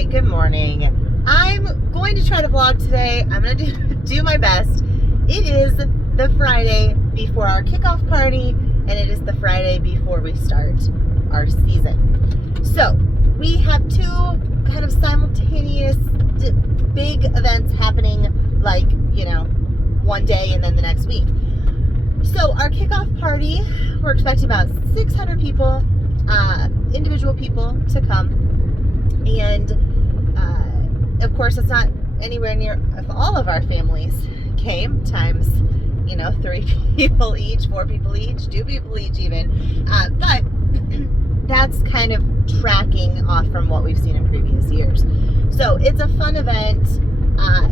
right, good morning. I'm going to try to vlog today. I'm going to do my best. It is the Friday before our kickoff party, and it is the Friday before we start our season. So we have two kind of simultaneous big events happening, like, you know, one day and then the next week. So our kickoff party, we're expecting about 600 people, individual people to come. And of course, it's not anywhere near if all of our families came times, you know, 3 people each, 4 people each, 2 people each even. But that's kind of tracking off from what we've seen in previous years. So it's a fun event.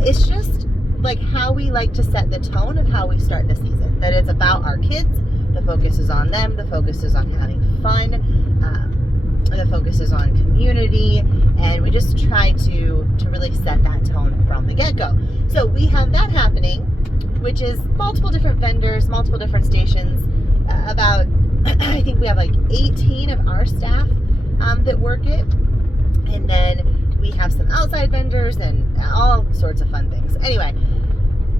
It's just like how we like to set the tone of how we start the season. That it's about our kids. The focus is on them. The focus is on having fun. The focus is on community, and we just try to really set that tone from the get-go. So we have that happening, which is multiple different vendors, multiple different stations, about, I think we have like 18 of our staff that work it, and then we have some outside vendors and all sorts of fun things. Anyway,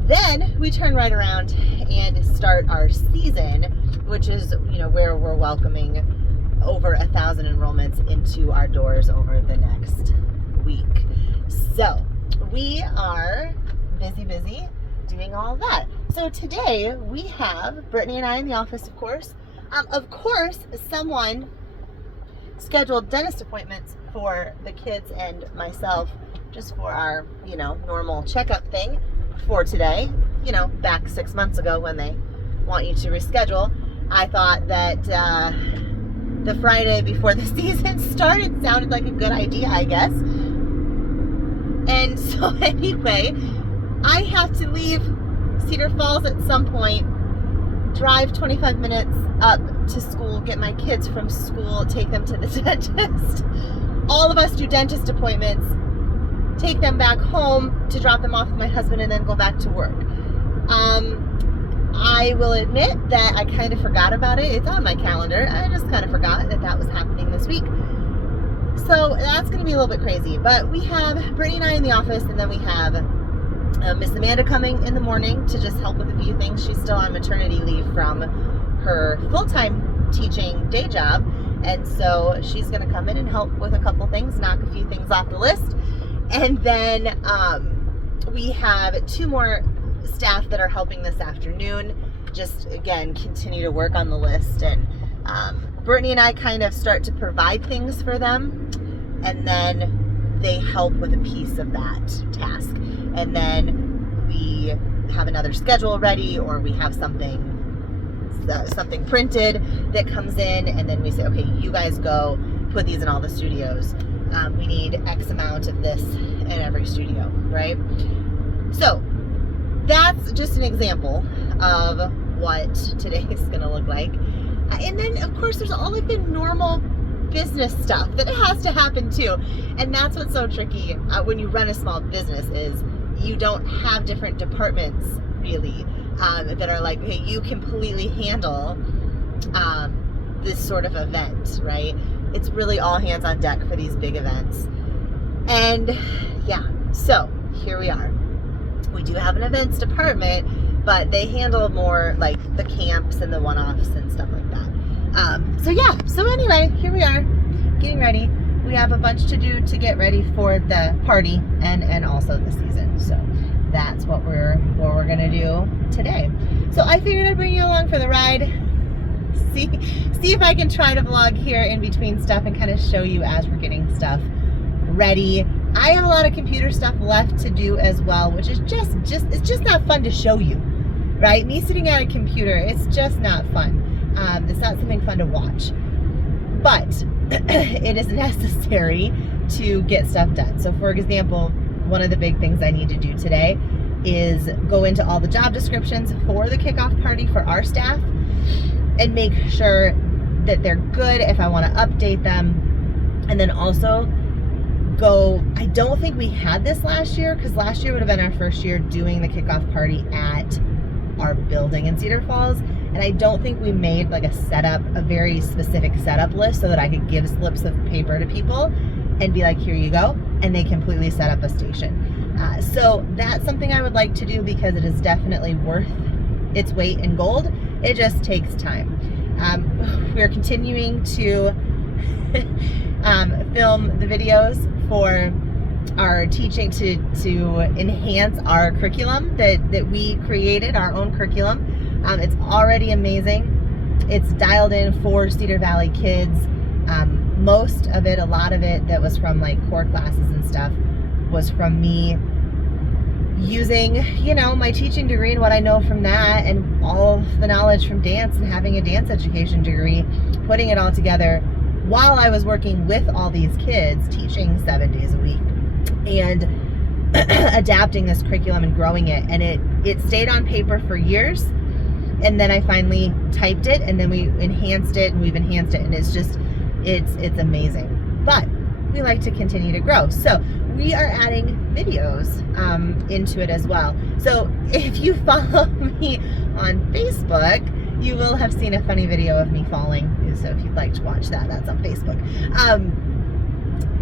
then we turn right around and start our season, which is, you know, where we're welcoming over 1,000 enrollments into our doors over the next week. So we are busy doing all of that. So today we have Brittany and I in the office, of course. Someone scheduled dentist appointments for the kids and myself, just for our, you know, normal checkup thing for today. You know, back 6 months ago when they want you to reschedule, I thought that the Friday before the season started sounded like a good idea, I guess. And so anyway, I have to leave Cedar Falls at some point, drive 25 minutes up to school, get my kids from school, take them to the dentist. All of us do dentist appointments, take them back home to drop them off with my husband, and then go back to work. I will admit that I kind of forgot about it. It's on my calendar. I just kind of forgot that that was happening this week. So that's going to be a little bit crazy. But we have Brittany and I in the office, and then we have Miss Amanda coming in the morning to just help with a few things. She's still on maternity leave from her full-time teaching day job. And so she's going to come in and help with a couple things, knock a few things off the list. And then we have 2 more staff that are helping this afternoon, just again continue to work on the list. And Brittany and I kind of start to provide things for them, and then they help with a piece of that task, and then we have another schedule ready, or we have something printed that comes in, and then we say, okay, you guys go put these in all the studios. We need X amount of this in every studio, right? So that's just an example of what today is going to look like. And then, of course, there's all like the normal business stuff that has to happen too. And that's what's so tricky when you run a small business, is you don't have different departments really that are like, hey, you completely handle this sort of event, right? It's really all hands on deck for these big events. And yeah, so here we are. We do have an events department, but they handle more like the camps and the one-offs and stuff like that. So anyway, here we are getting ready. We have a bunch to do to get ready for the party and also the season. So that's what we're gonna do today. So I figured I'd bring you along for the ride. See if I can try to vlog here in between stuff and kind of show you as we're getting stuff ready. I have a lot of computer stuff left to do as well, which is it's just not fun to show you, right? Me sitting at a computer, it's just not fun. It's not something fun to watch, but it is necessary to get stuff done. So for example, one of the big things I need to do today is go into all the job descriptions for the kickoff party for our staff and make sure that they're good if I want to update them. And then also I don't think we had this last year, because last year would have been our first year doing the kickoff party at our building in Cedar Falls. And I don't think we made like a very specific setup list so that I could give slips of paper to people and be like, here you go, and they completely set up a station. So that's something I would like to do because it is definitely worth its weight in gold. It just takes time. We're continuing to film the videos for our teaching to enhance our curriculum that we created, our own curriculum. It's already amazing. It's dialed in for Cedar Valley kids. Most of it, a lot of it that was from like core classes and stuff was from me using, my teaching degree and what I know from that and all the knowledge from dance and having a dance education degree, putting it all together while I was working with all these kids, teaching 7 days a week and adapting this curriculum and growing it. And it stayed on paper for years. And then I finally typed it and then we enhanced it and we've enhanced it. And it's amazing. But we like to continue to grow. So we are adding videos into it as well. So if you follow me on Facebook, you will have seen a funny video of me falling. So if you'd like to watch that, that's on Facebook.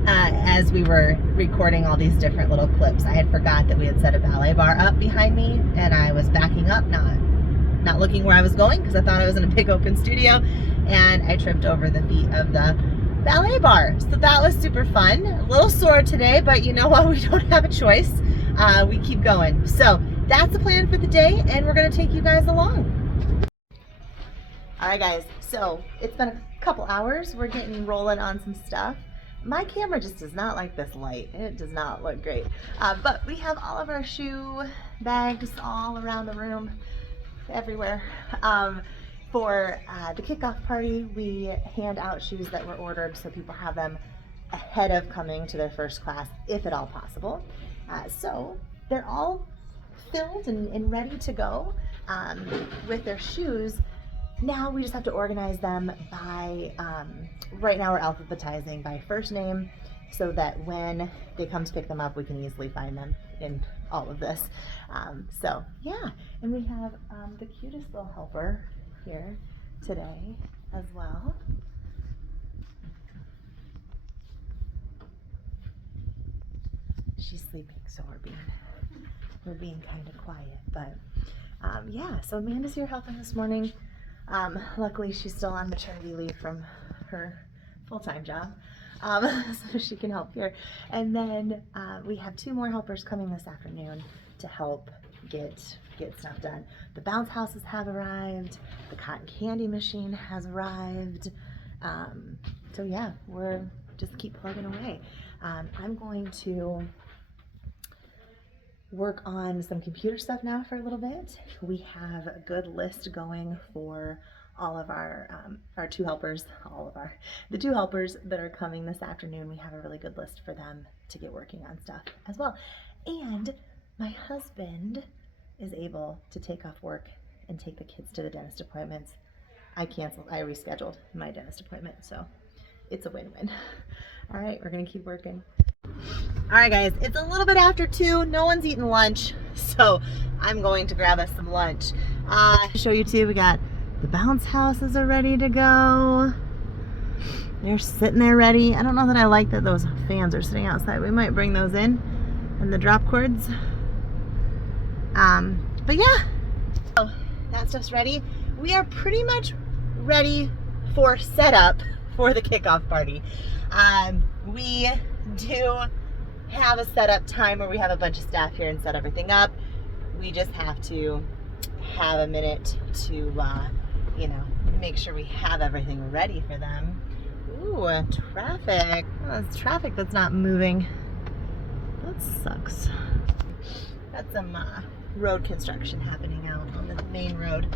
As we were recording all these different little clips, I had forgot that we had set a ballet bar up behind me and I was backing up, not looking where I was going because I thought I was in a big open studio, and I tripped over the feet of the ballet bar. So that was super fun. A little sore today, but you know what? We don't have a choice. We keep going. So that's the plan for the day, and we're going to take you guys along. All right, guys. So it's been a couple hours. We're getting rolling on some stuff. My camera just does not like this light. It does not look great. But we have all of our shoe bags all around the room, everywhere. For the kickoff party, we hand out shoes that were ordered so people have them ahead of coming to their first class, if at all possible. So they're all filled and ready to go with their shoes. Now we just have to organize them by, right now we're alphabetizing by first name so that when they come to pick them up, we can easily find them in all of this. So yeah, and we have the cutest little helper here today as well. She's sleeping, so we're being kind of quiet, but yeah, so Amanda's here helping this morning. Luckily she's still on maternity leave from her full-time job, so she can help here. And then we have 2 more helpers coming this afternoon to help get stuff done. The bounce houses have arrived, the cotton candy machine has arrived. So yeah, we're just keep plugging away. I'm going to work on some computer stuff now for a little bit. We have a good list going for all of our 2 helpers, the 2 helpers that are coming this afternoon. We have a really good list for them to get working on stuff as well. And my husband is able to take off work and take the kids to the dentist appointments. I rescheduled my dentist appointment, so it's a win-win. All right, we're gonna keep working. All right, guys, it's a little bit after 2. No one's eaten lunch, so I'm going to grab us some lunch. To show you too, we got the bounce houses are ready to go. They're sitting there ready. I don't know that I like that those fans are sitting outside. We might bring those in, and the drop cords. But yeah, so that stuff's ready. We are pretty much ready for setup for the kickoff party. We do have a setup time where we have a bunch of staff here and set everything up. We just have to have a minute to, make sure we have everything ready for them. Ooh, traffic. Oh, it's traffic that's not moving. That sucks. Got some road construction happening out on the main road.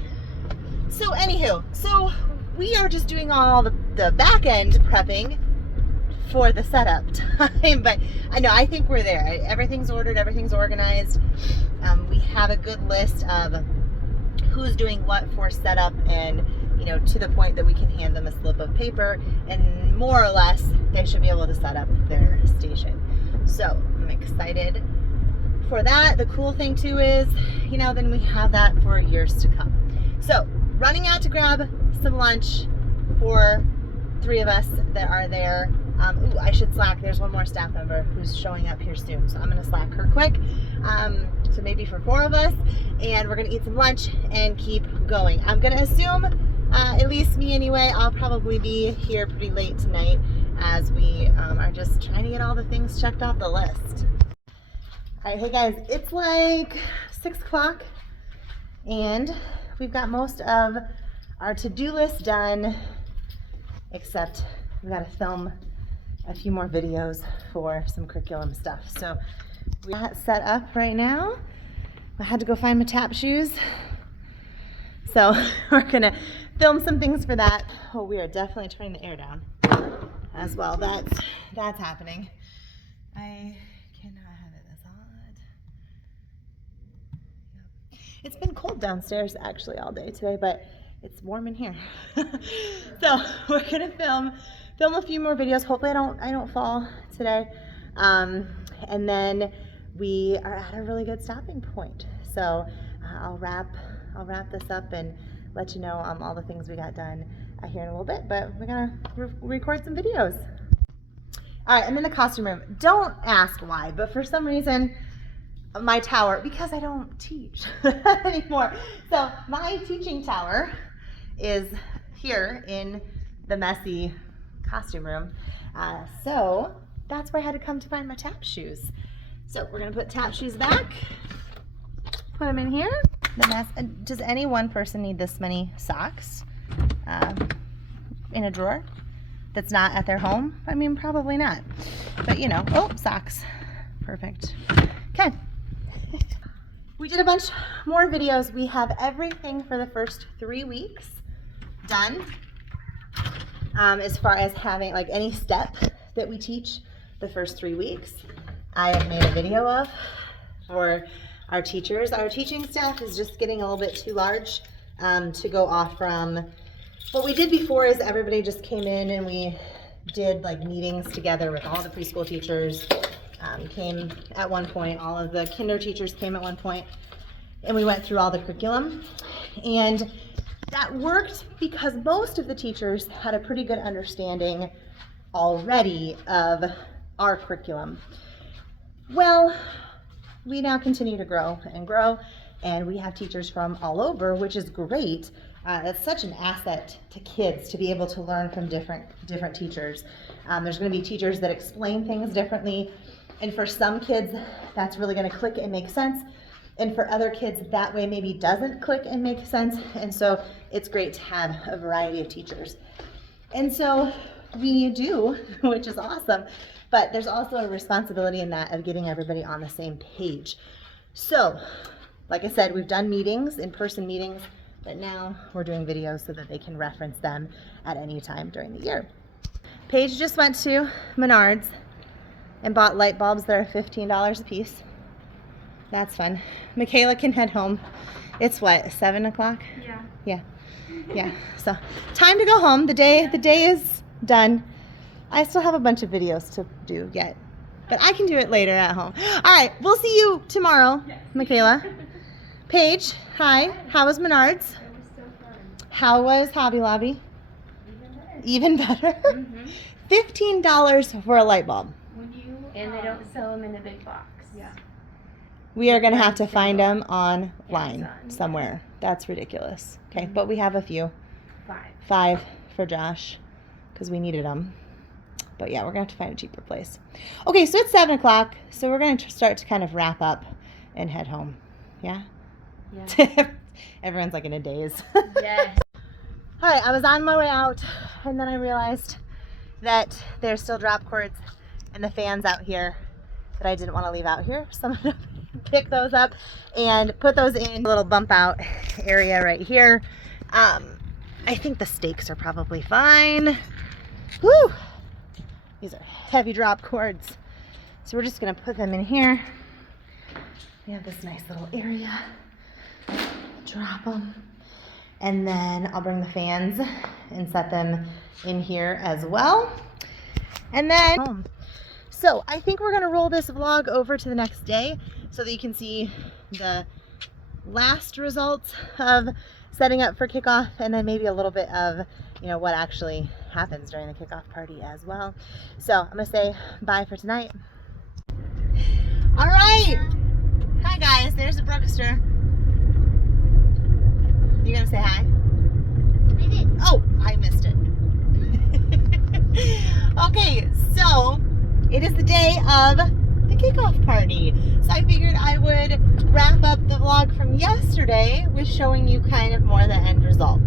So anywho, so we are just doing all the back end prepping for the setup time, but I think we're there. Everything's ordered, everything's organized. We have a good list of who's doing what for setup, and to the point that we can hand them a slip of paper and more or less they should be able to set up their station. So I'm excited for that. The cool thing too is, then we have that for years to come. So running out to grab some lunch for 3 of us that are there. Ooh, I should Slack. There's one more staff member who's showing up here soon, so I'm gonna Slack her quick. So maybe for 4 of us, and we're gonna eat some lunch and keep going. I'm gonna assume, at least me anyway, I'll probably be here pretty late tonight as we are just trying to get all the things checked off the list. All right, hey guys, it's like 6 o'clock and we've got most of our to-do list done, except we gotta film a few more videos for some curriculum stuff. So we got set up right now. I had to go find my tap shoes. So we're gonna film some things for that. Oh, we are definitely turning the air down as well. That's happening. I cannot have it this hot. Yep. It's been cold downstairs actually all day today, but it's warm in here. So we're gonna film a few more videos. Hopefully I don't fall today. And then we are at a really good stopping point. So I'll wrap this up and let you know all the things we got done here in a little bit. But we're gonna record some videos. All right, I'm in the costume room. Don't ask why, but for some reason my tower, because I don't teach anymore. So my teaching tower is here in the messy costume room. So that's where I had to come to find my tap shoes. So we're gonna put tap shoes back, put them in here. The mess. Does any one person need this many socks in a drawer that's not at their home? I mean, probably not. But you know, oh, socks. Perfect. Okay. We did a bunch more videos. We have everything for the first 3 weeks done. As far as having like any step that we teach the first 3 weeks, I have made a video of for our teachers. Our teaching staff is just getting a little bit too large to go off from. What we did before is everybody just came in and we did like meetings together with all the preschool teachers. Came at one point, all of the kinder teachers came at one point, and we went through all the curriculum. And that worked because most of the teachers had a pretty good understanding already of our curriculum. Well, we now continue to grow and grow, and we have teachers from all over, which is great. That's such an asset to kids to be able to learn from different teachers. There's going to be teachers that explain things differently, and for some kids that's really going to click and make sense, and for other kids that way maybe doesn't click and make sense. And so it's great to have a variety of teachers, and so we do, which is awesome. But there's also a responsibility in that of getting everybody on the same page. So, like I said, we've done meetings, in-person meetings, but now we're doing videos so that they can reference them at any time during the year. Paige just went to Menards and bought light bulbs that are $15 a piece. That's fun. Michaela can head home. It's what, 7 o'clock? Yeah. So time to go home. The day is done. I still have a bunch of videos to do yet, but I can do it later at home. All right, we'll see you tomorrow, yes. Michaela. Paige, hi. How was Menards? It was so fun. How was Hobby Lobby? Even better. Mm-hmm. $15 for a light bulb. And they don't sell them in a big box. Yeah. We are going to have to find them online somewhere. That's ridiculous. Okay, but we have a few. 5 for Josh because we needed them. But yeah, we're going to have to find a cheaper place. Okay, so it's 7 o'clock, so we're going to start to kind of wrap up and head home. Yeah? Yeah. Everyone's like in a daze. Yes. All right, I was on my way out, and then I realized that there's still drop cords and the fans out here that I didn't want to leave out here. So I'm going to pick those up and put those in a little bump out area right here. I think the stakes are probably fine. Woo! These are heavy drop cords. So we're just going to put them in here. We have this nice little area. Drop them. And then I'll bring the fans and set them in here as well. And then, so I think we're going to roll this vlog over to the next day so that you can see the last results of setting up for kickoff, and then maybe a little bit of what actually happens during the kickoff party as well. So I'm gonna say bye for tonight. All right. Hi guys, there's the Brookster. You gonna say hi? I did. Oh, I missed it. Okay, so it is the day of the kickoff party. So I figured I would wrap up the vlog from yesterday with showing you kind of more the end result.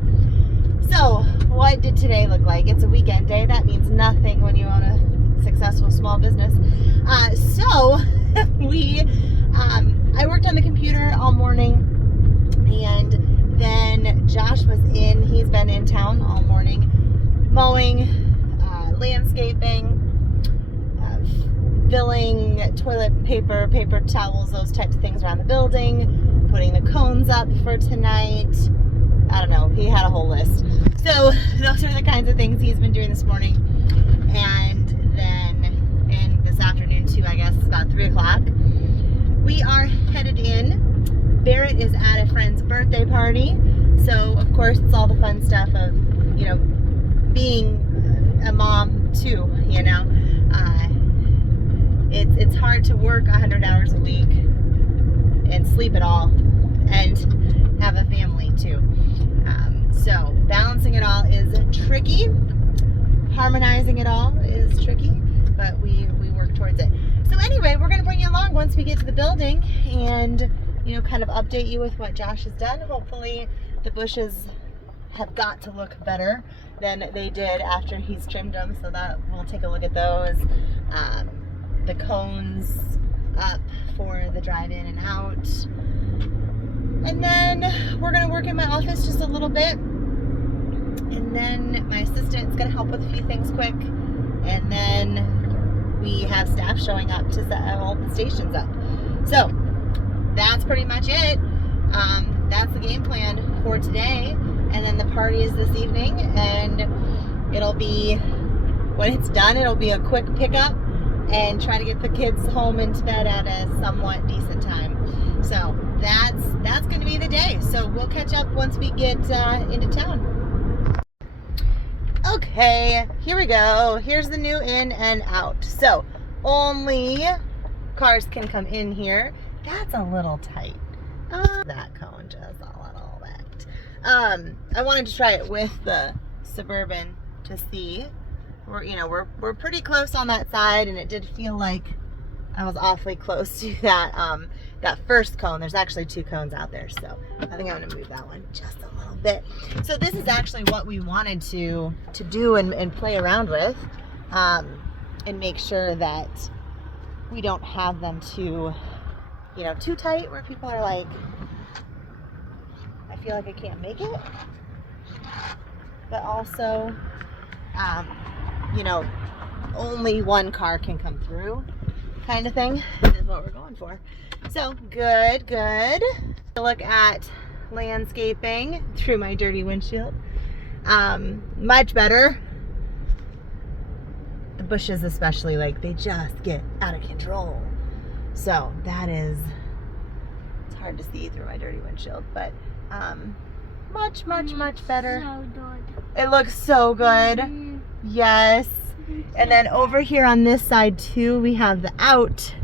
So what did today look like? It's a weekend day. That means nothing when you own a successful small business. So I worked on the computer all morning, and then Josh was in. He's been in town all morning, mowing, landscaping, filling toilet paper, paper towels, those types of things around the building, putting the cones up for tonight. I don't know, he had a whole list. So those are the kinds of things he's been doing this morning. And then in this afternoon too, I guess, about 3 o'clock, we are headed in. Barrett is at a friend's birthday party. So of course it's all the fun stuff of, being a mom too, It's hard to work 100 hours a week and sleep at all and have a family too. So balancing it all is tricky. Harmonizing it all is tricky, but we work towards it. So anyway, we're going to bring you along once we get to the building and, kind of update you with what Josh has done. Hopefully the bushes have got to look better than they did after he's trimmed them, so that we'll take a look at those. The cones up for the drive in and out. And then we're going to work in my office just a little bit. And then my assistant's going to help with a few things quick. And then we have staff showing up to set all the stations up. So that's pretty much it. That's the game plan for today. And then the party is this evening. And it'll be, when it's done, it'll be a quick pickup and try to get the kids home and to bed at a somewhat decent time. So that's going to be the day. So we'll catch up once we get into town. Okay, here we go. Here's the new in and out. So only cars can come in here. That's a little tight. That cone just a little bit. I wanted to try it with the Suburban to see. We're pretty close on that side, and it did feel like I was awfully close to that first cone. There's actually 2 cones out there, so I think I'm gonna move that one just a little bit. So this is actually what we wanted to do and play around with, and make sure that we don't have them too tight where people are like, I feel like I can't make it, but also only one car can come through kind of thing is what we're going for. So good. Look at landscaping through my dirty windshield. Much better. The bushes especially, they just get out of control. So it's hard to see through my dirty windshield, but much better. So good. It looks so good. Mm-hmm. Yes. And then over here on this side too, we have the out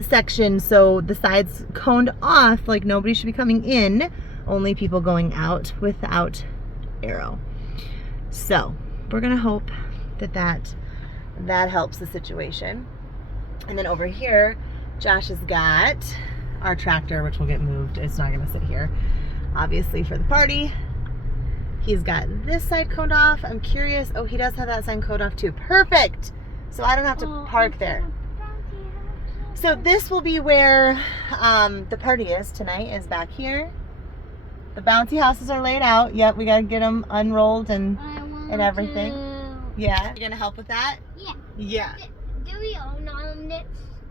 section. So the sides coned off, like nobody should be coming in, only people going out with the out arrow. So we're gonna hope that helps the situation. And then over here, Josh has got our tractor, which will get moved. It's not gonna sit here, obviously, for the party. He's got this side coned off. I'm curious. Oh, he does have that side coned off too. Perfect. So I don't have to park there. So this will be where the party is tonight, is back here. The bouncy houses are laid out. Yep, we gotta get them unrolled and everything. Yeah. You're gonna help with that? Yeah. Yeah. Do we own all of this?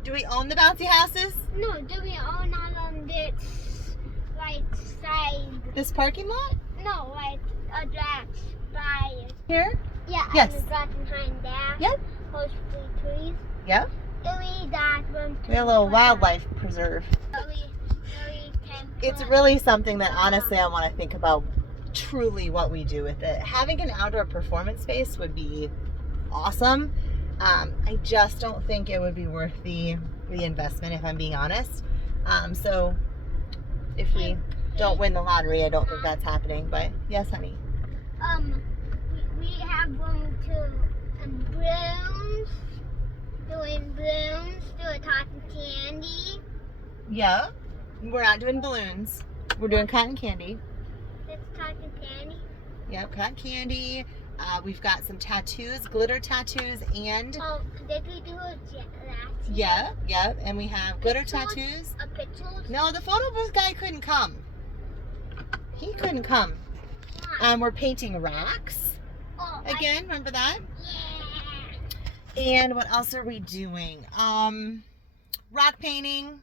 Do we own the bouncy houses? No, do we own all of this, side? This parking lot? No, a draft by Here? Yeah, Yes. and the draft behind there. Yep. Mostly trees. Yep. Do we that one? We have a little wildlife preserve. We can It's really something that honestly I want to think about truly what we do with it. Having an outdoor performance space would be awesome. I just don't think it would be worth the investment, if I'm being honest. So if we don't win the lottery, I don't think that's happening. But yes, honey. We have room to balloons, doing cotton candy. Yeah, we're not doing balloons. We're doing cotton candy. That's cotton candy. Yep, cotton candy. We've got some tattoos, glitter tattoos, and Did we do that? yeah, and we have glitter tattoos. Pictures? No, the photo booth guy couldn't come. He couldn't come. We're painting racks again. Remember that? Yeah. And what else are we doing? Rock painting.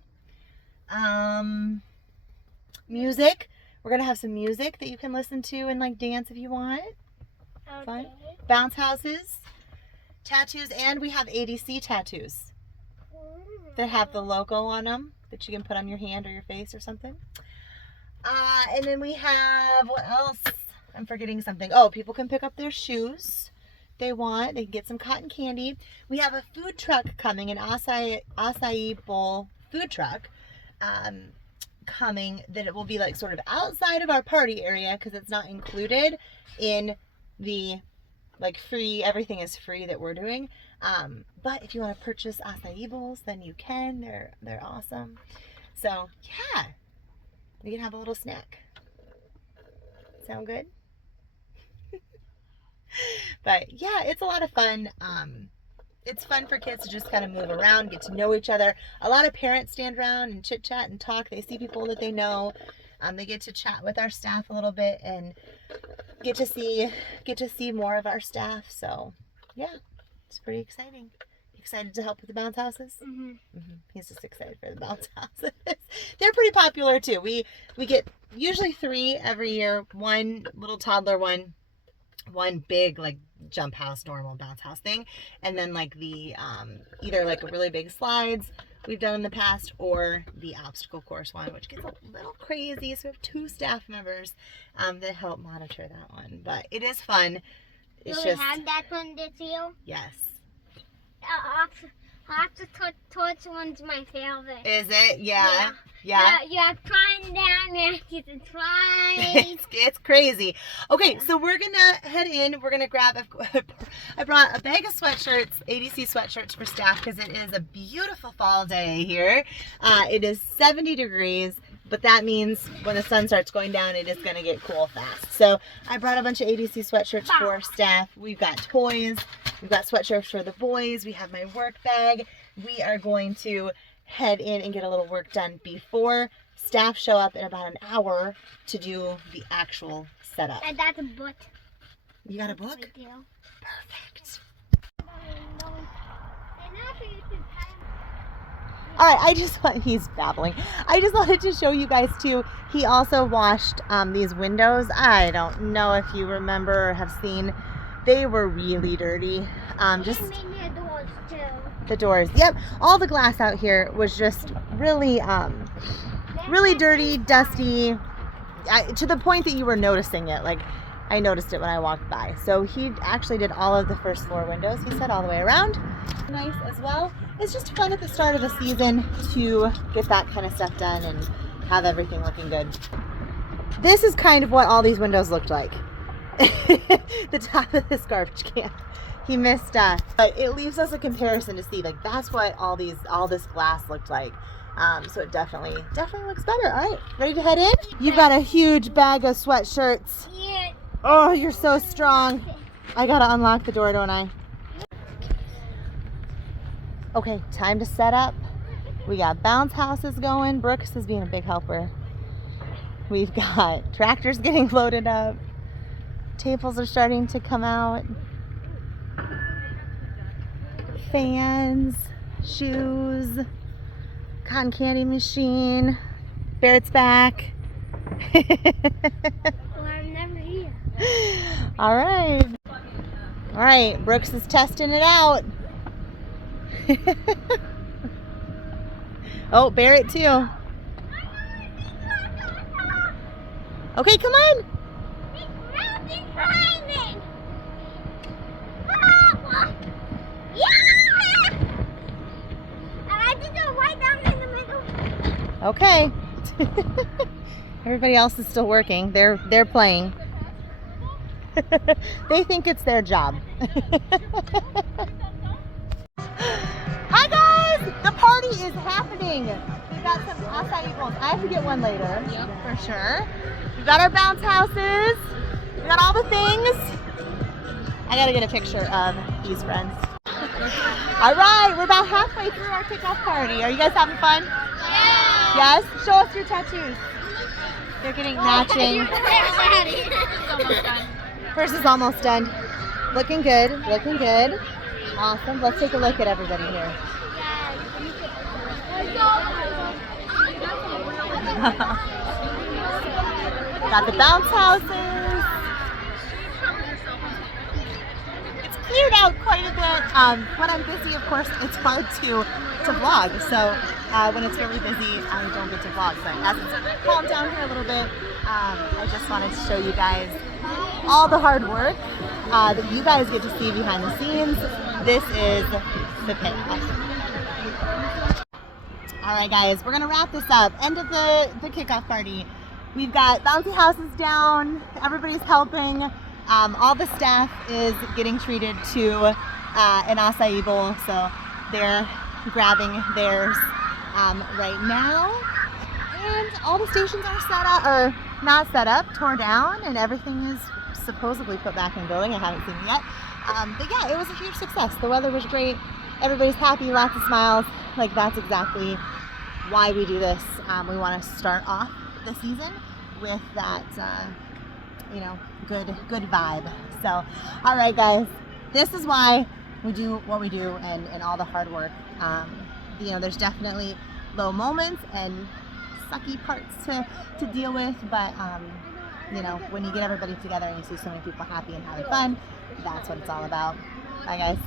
Music. We're gonna have some music that you can listen to and like dance if you want. Okay. Fun. Bounce houses, tattoos, and we have ADC tattoos that have the logo on them that you can put on your hand or your face or something. And then we have, what else? I'm forgetting something. Oh, people can pick up their shoes they want. They can get some cotton candy. We have a food truck coming, an acai bowl food truck coming, that it will be like sort of outside of our party area because it's not included in the like free, everything is free that we're doing. But if you want to purchase acai bowls, then you can. They're awesome. So yeah, you can have a little snack. Sound good? But yeah, it's a lot of fun. It's fun for kids to just kind of move around, get to know each other. A lot of parents stand around and chit chat and talk. They see people that they know. They get to chat with our staff a little bit and get to see more of our staff. So yeah, it's pretty exciting. Excited to help with the bounce houses? Mm-hmm. Mm-hmm. He's just excited for the bounce houses. They're pretty popular too. We get usually 3 every year. One little toddler one big like jump house, normal bounce house thing, and then like the either like a really big slides we've done in the past, or the obstacle course one, which gets a little crazy. So we have 2 staff members that help monitor that one, but it is fun. It's Do we have that one this year? Yes. Torch one's my favorite. Is it? Yeah. Yeah. You have climb down there, you can try. It's crazy. Okay, so we're gonna head in. We're gonna grab I brought a bag of sweatshirts, ADC sweatshirts for staff, because it is a beautiful fall day here. It is 70 degrees, but that means when the sun starts going down, it is gonna get cool fast. So I brought a bunch of ADC sweatshirts for staff. We've got toys. We've got sweatshirts for the boys. We have my work bag. We are going to head in and get a little work done before staff show up in about an hour to do the actual setup. And that's a book. You got a book? I do. Perfect. And All right, he's babbling. I just wanted to show you guys too. He also washed these windows. I don't know if you remember or have seen. They were really dirty. Just the doors too. the doors. Yep, all the glass out here was just really, really dirty, dusty, to the point that you were noticing it. Like I noticed it when I walked by. So he actually did all of the first floor windows. He said all the way around. Nice as well. It's just fun at the start of the season to get that kind of stuff done and have everything looking good. This is kind of what all these windows looked like. The top of this garbage can. He missed but it leaves us a comparison to see, like, that's what all this glass looked like. So it definitely looks better. All right, ready to head in? You've got a huge bag of sweatshirts. Yeah. Oh, you're so strong. I gotta unlock the door, don't I? Okay, time to set up. We got bounce houses going. Brooks is being a big helper. We've got tractors getting loaded up. Tables are starting to come out. Fans, shoes, cotton candy machine. Barrett's back. Well, I'm never here. All right, Brooks is testing it out. Oh, Barrett too. Okay, come on. Okay. Everybody else is still working. They're playing. They think it's their job. Hi guys! The party is happening. We've got some acai bowls. I have to get one later. Yep. For sure. We've got our bounce houses. We got all the things. I gotta get a picture of these friends. All right, we're about halfway through our kickoff party. Are you guys having fun? Yeah. Yes? Show us your tattoos. They're getting matching. Hers is almost done. Looking good, looking good. Awesome. Let's take a look at everybody here. Got the bounce houses. It's cleared out quite a bit. When I'm busy, of course, it's hard to vlog. So when it's really busy, I don't get to vlog. But as it's calmed down here a little bit, I just wanted to show you guys all the hard work that you guys get to see behind the scenes. This is the payoff. All right, guys, we're gonna wrap this up. End of the kickoff party. We've got bouncy houses down. Everybody's helping. All the staff is getting treated to an acai bowl, so they're grabbing theirs right now. And all the stations are set up, or not set up, tore down, and everything is supposedly put back in building. I haven't seen it yet. But yeah, it was a huge success. The weather was great. Everybody's happy, lots of smiles. Like, that's exactly why we do this. We want to start off the season with that, you know, good vibe. So, all right, guys, this is why we do what we do and all the hard work. You know, there's definitely low moments and sucky parts to deal with, but you know, when you get everybody together and you see so many people happy and having fun, that's what it's all about. Bye, guys.